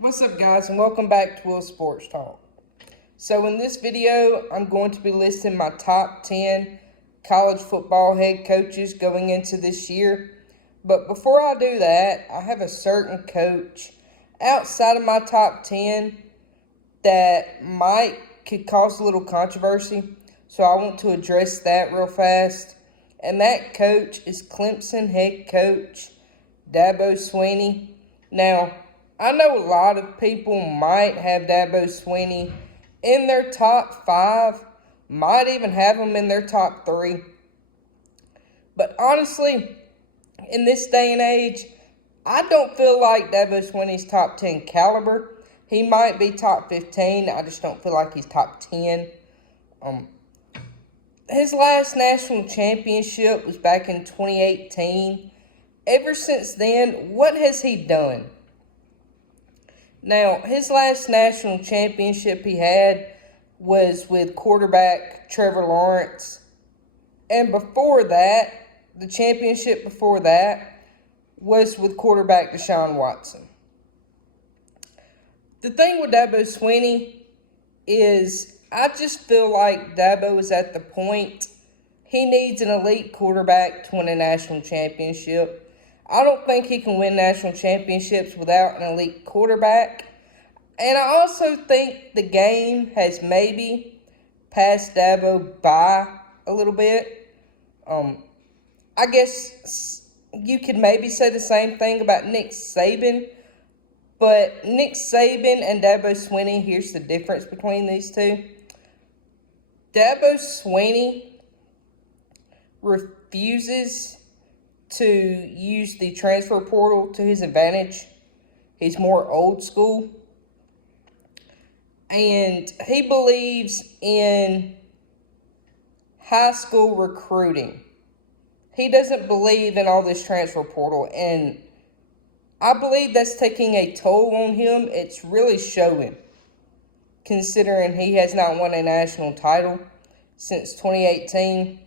What's up, guys, and welcome back to Will Sports Talk. So in this video, I'm going to be listing my top 10 college football head coaches going into this year. But before I do that, I have a certain coach outside of my top 10 that could cause a little controversy. So I want to address that real fast. And that coach is Clemson head coach Dabo Swinney. Now, I know a lot of people might have Dabo Swinney in their top 5, might even have him in their top 3. But honestly, in this day and age, I don't feel like Dabo Swinney's top 10 caliber. He might be top 15. I just don't feel like he's top 10. His last national championship was back in 2018. Ever since then, what has he done? Now, his last national championship he had was with quarterback Trevor Lawrence. And before that, the championship before that was with quarterback Deshaun Watson. The thing with Dabo Swinney is I just feel like Dabo is at the point he needs an elite quarterback to win a national championship. I don't think he can win national championships without an elite quarterback. And I also think the game has maybe passed Dabo by a little bit. I guess you could maybe say the same thing about Nick Saban. But Nick Saban and Dabo Swinney, here's the difference between these two. Dabo Swinney refuses to use the transfer portal to his advantage. He's more old school. And he believes in high school recruiting. He doesn't believe in all this transfer portal. And I believe that's taking a toll on him. It's really showing, considering he has not won a national title since 2018.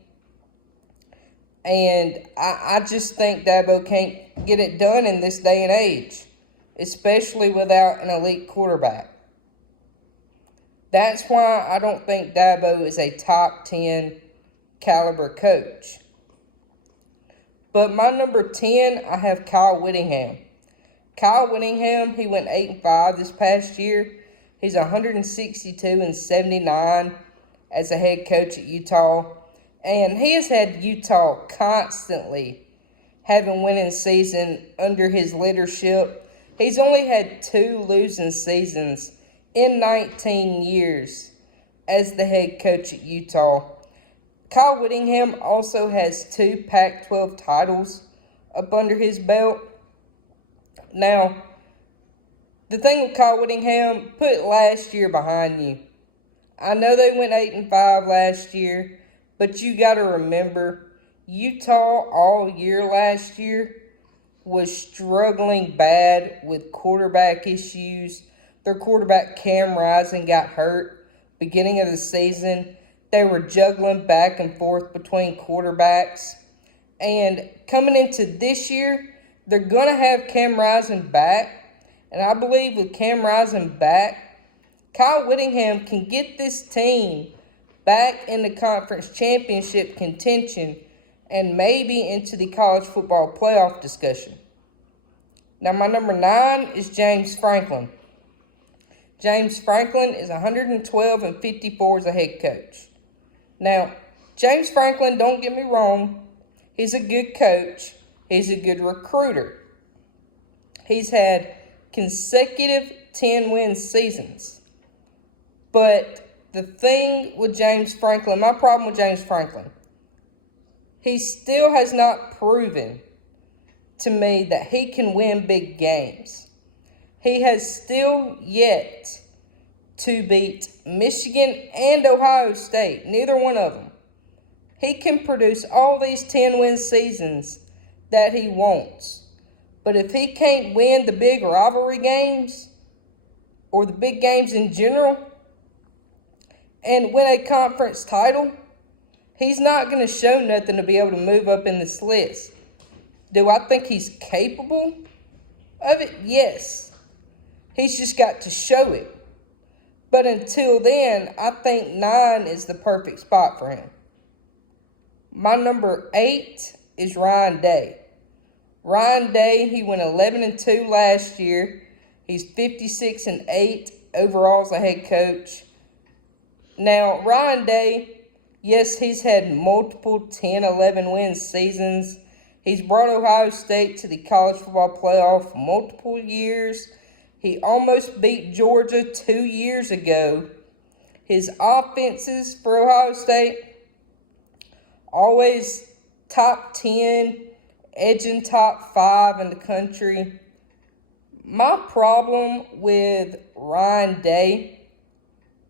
And I just think Dabo can't get it done in this day and age, especially without an elite quarterback. That's why I don't think Dabo is a top 10 caliber coach. But my number 10, I have Kyle Whittingham. Kyle Whittingham, he went 8-5 this past year. He's 162-79 as a head coach at Utah. And he has had Utah constantly having winning season under his leadership. He's only had 2 losing seasons in 19 years as the head coach at Utah. Kyle Whittingham also has 2 Pac-12 titles up under his belt. Now, the thing with Kyle Whittingham, put last year behind you. I know they went 8-5 last year, but you got to remember, Utah all year last year was struggling bad with quarterback issues. Their quarterback, Cam Rising, got hurt beginning of the season. They were juggling back and forth between quarterbacks. And coming into this year, they're going to have Cam Rising back. And I believe with Cam Rising back, Kyle Whittingham can get this team back in the conference championship contention and maybe into the college football playoff discussion. Now, my number 9 is James Franklin. James Franklin is 112-54 as a head coach. Now, James Franklin, don't get me wrong, he's a good coach. He's a good recruiter. He's had consecutive 10-win seasons. But the thing with James Franklin, my problem with James Franklin, he still has not proven to me that he can win big games. He has still yet to beat Michigan and Ohio State, neither one of them. He can produce all these 10-win seasons that he wants. But if he can't win the big rivalry games or the big games in general and win a conference title, he's not going to show nothing to be able to move up in this list. Do I think he's capable of it? Yes. He's just got to show it. But until then, I think 9 is the perfect spot for him. My number 8 is Ryan Day. Ryan Day, he went 11-2 last year. He's 56-8 overall as a head coach. Now, Ryan Day, yes, he's had multiple 10-11 win seasons. He's brought Ohio State to the college football playoff multiple years. He almost beat Georgia 2 years ago. His offenses for Ohio State, always top 10, edging top 5 in the country. My problem with Ryan Day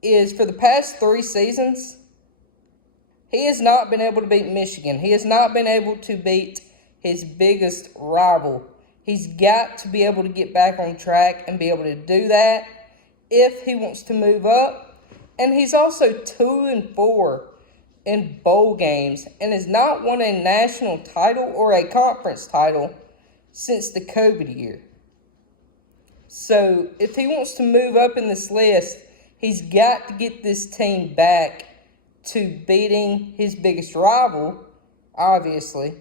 is for the past 3 seasons, he has not been able to beat Michigan. He has not been able to beat his biggest rival. He's got to be able to get back on track and be able to do that if he wants to move up. And he's also 2-4 in bowl games and has not won a national title or a conference title since the COVID year. So if he wants to move up in this list, he's got to get this team back to beating his biggest rival, obviously,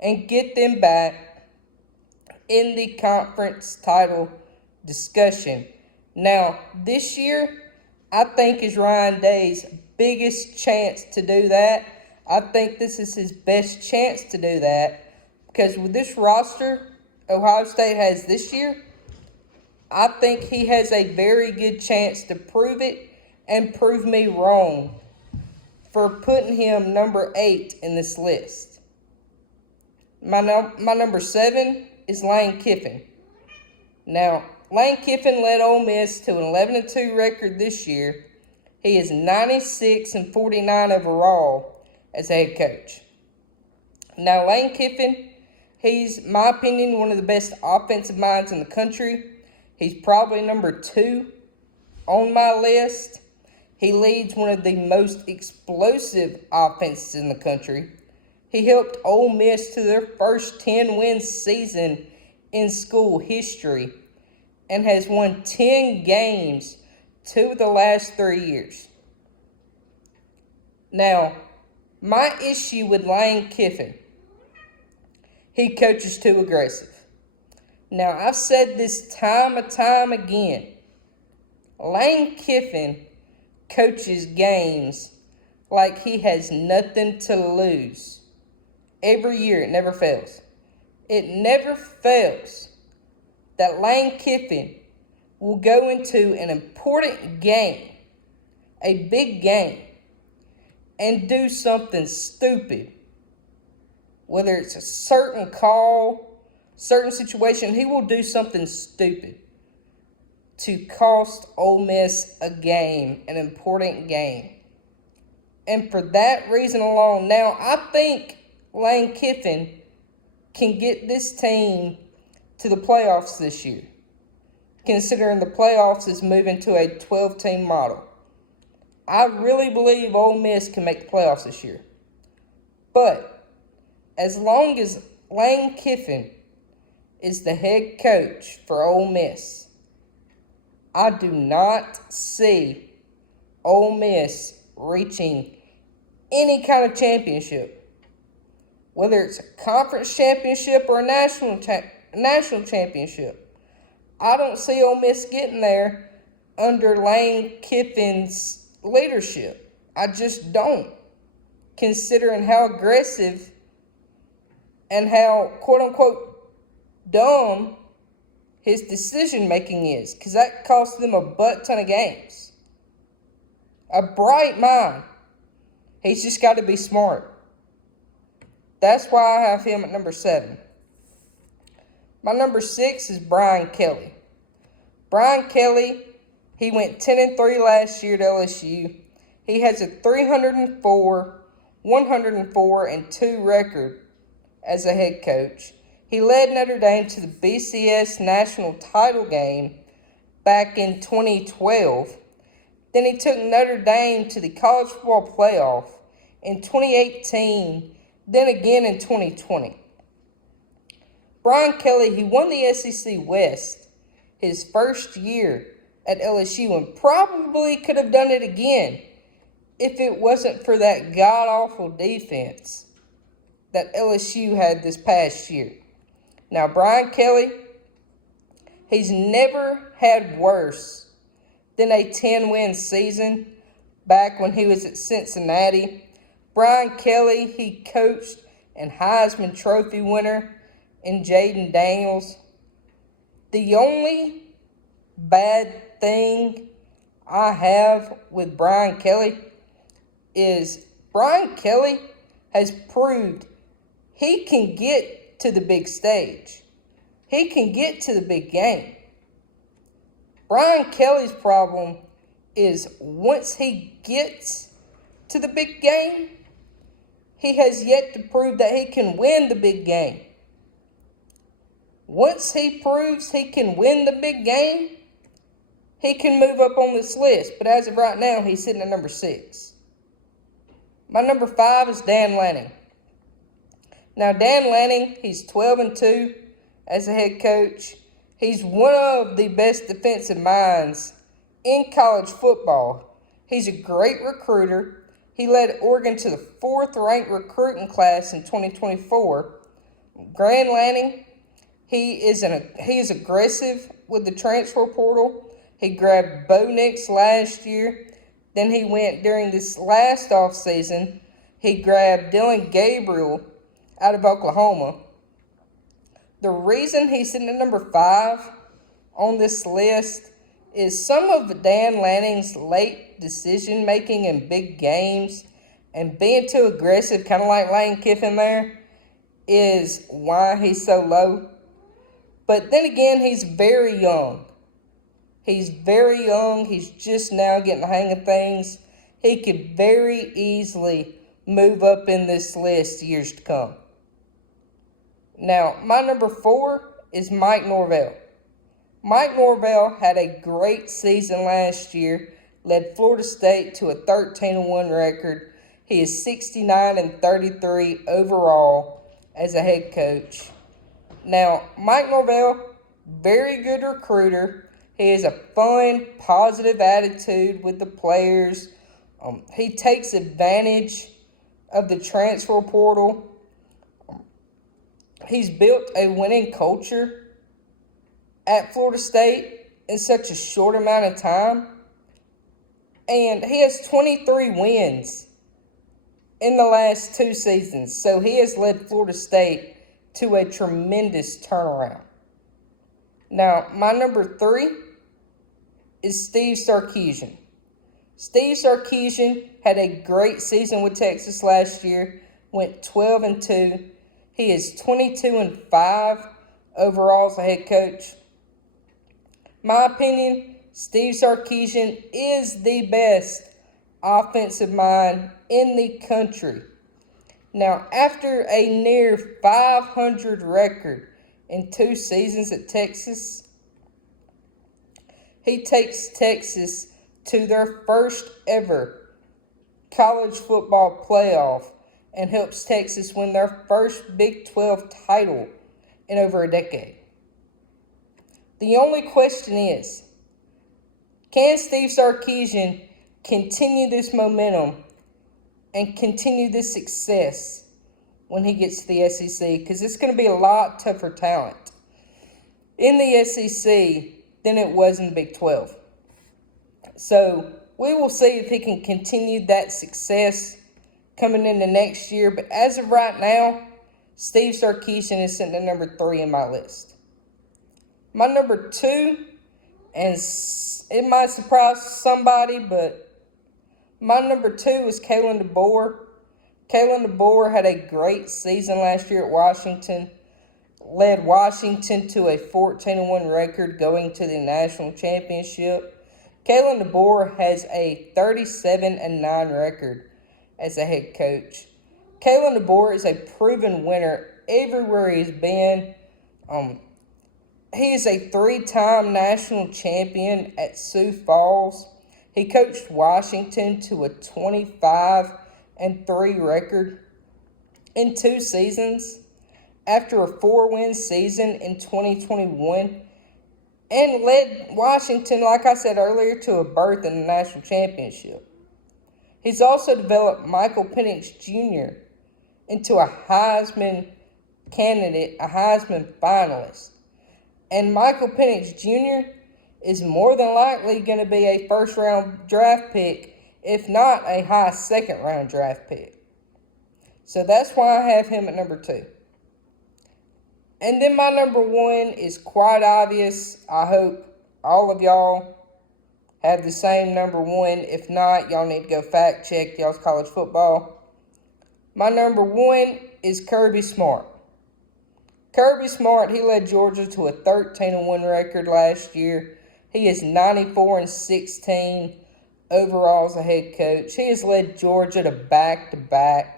and get them back in the conference title discussion. Now, this year, I think is Ryan Day's biggest chance to do that. I think this is his best chance to do that because with this roster Ohio State has this year, I think he has a very good chance to prove it and prove me wrong for putting him number 8 in this list. My number 7 is Lane Kiffin. Now, Lane Kiffin led Ole Miss to an 11-2 record this year. He is 96-49 overall as a head coach. Now, Lane Kiffin, he's, in my opinion, one of the best offensive minds in the country. He's probably number 2 on my list. He leads one of the most explosive offenses in the country. He helped Ole Miss to their first 10-win season in school history and has won 10 games 2 of the last 3 years. Now, my issue with Lane Kiffin, he coaches too aggressive. Now, I've said this time and time again. Lane Kiffin coaches games like he has nothing to lose. Every year, it never fails. It never fails that Lane Kiffin will go into an important game, a big game, and do something stupid. Whether it's a certain call, certain situation, he will do something stupid to cost Ole Miss a game, an important game. And for that reason alone, now I think Lane Kiffin can get this team to the playoffs this year, considering the playoffs is moving to a 12-team model. I really believe Ole Miss can make the playoffs this year. But as long as Lane Kiffin is the head coach for Ole Miss, I do not see Ole Miss reaching any kind of championship. Whether it's a conference championship or a national championship. I don't see Ole Miss getting there under Lane Kiffin's leadership. I just don't, considering how aggressive and how, quote-unquote, dumb his decision-making is, because that cost them a butt-ton of games. A bright mind. He's just got to be smart. That's why I have him at number 7. My number 6 is Brian Kelly. Brian Kelly, he went 10-3 last year at LSU. He has a 304, 104-2 record as a head coach. He led Notre Dame to the BCS national title game back in 2012. Then he took Notre Dame to the college football playoff in 2018, then again in 2020. Brian Kelly, he won the SEC West his first year at LSU and probably could have done it again if it wasn't for that god-awful defense that LSU had this past year. Now, Brian Kelly, he's never had worse than a 10-win season back when he was at Cincinnati. Brian Kelly, he coached and Heisman Trophy winner in Jaden Daniels. The only bad thing I have with Brian Kelly is Brian Kelly has proved he can get to the big stage. He can get to the big game. Brian Kelly's problem is once he gets to the big game, he has yet to prove that he can win the big game. Once he proves he can win the big game, he can move up on this list. But as of right now, he's sitting at number 6. My number 5 is Dan Lanning. Now, Dan Lanning, he's 12-2 as a head coach. He's one of the best defensive minds in college football. He's a great recruiter. He led Oregon to the 4th-ranked recruiting class in 2024. Dan Lanning, he is aggressive with the transfer portal. He grabbed Bo Nix last year. Then he went during this last offseason. He grabbed Dylan Gabriel out of Oklahoma. The reason he's sitting at number 5 on this list is some of Dan Lanning's late decision-making in big games and being too aggressive, kind of like Lane Kiffin there, is why he's so low. But then again, he's very young. He's very young. He's just now getting the hang of things. He could very easily move up in this list years to come. Now, my number 4 is Mike Norvell. Mike Norvell had a great season last year, led Florida State to a 13-1 record. He is 69-33 overall as a head coach. Now, Mike Norvell, very good recruiter. He has a fun, positive attitude with the players. He takes advantage of the transfer portal. He's built a winning culture at Florida State in such a short amount of time. And he has 23 wins in the last 2 seasons. So he has led Florida State to a tremendous turnaround. Now, my number 3 is Steve Sarkisian. Steve Sarkisian had a great season with Texas last year, went 12-2. He is 22-5 overall as a head coach. My opinion, Steve Sarkisian is the best offensive mind in the country. Now, after a near 500 record in 2 seasons at Texas, he takes Texas to their first ever college football playoff and helps Texas win their first Big 12 title in over a decade. The only question is, can Steve Sarkisian continue this momentum and continue this success when he gets to the SEC? Because it's going to be a lot tougher talent in the SEC than it was in the Big 12. So we will see if he can continue that success coming into next year. But as of right now, Steve Sarkisian is sitting at number 3 in my list. My number 2, and it might surprise somebody, but my number 2 is Kalen DeBoer. Kalen DeBoer had a great season last year at Washington, led Washington to a 14-1 record going to the national championship. Kalen DeBoer has a 37-9 record as a head coach. Kalen DeBoer is a proven winner everywhere he's been. He is a 3-time national champion at Sioux Falls. He coached Washington to a 25-3 record in 2 seasons. After a 4-win season in 2021, and led Washington, like I said earlier, to a berth in the national championship. He's also developed Michael Penix Jr. into a Heisman candidate, a Heisman finalist. And Michael Penix Jr. is more than likely going to be a first-round draft pick, if not a high second-round draft pick. So that's why I have him at number 2. And then my number 1 is quite obvious. I hope all of y'all have the same number 1. If not, y'all need to go fact check y'all's college football. My number 1 is Kirby Smart. Kirby Smart, he led Georgia to a 13-1 record last year. He is 94-16 overall as a head coach. He has led Georgia to back-to-back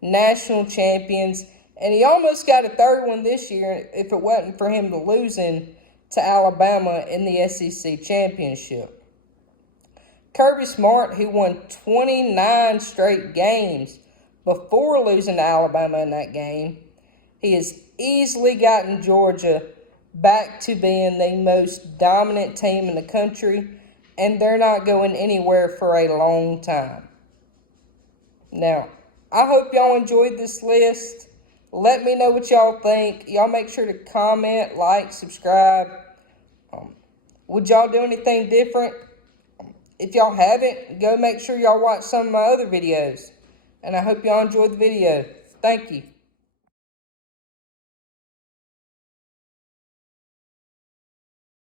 national champions, and he almost got a third one this year if it wasn't for him losing to Alabama in the SEC championship. Kirby Smart, he won 29 straight games before losing to Alabama in that game. He has easily gotten Georgia back to being the most dominant team in the country, and they're not going anywhere for a long time. Now, I hope y'all enjoyed this list. Let me know what y'all think. Y'all make sure to comment, like, subscribe. Would y'all do anything different? If y'all haven't, go make sure y'all watch some of my other videos. And I hope y'all enjoyed the video. Thank you.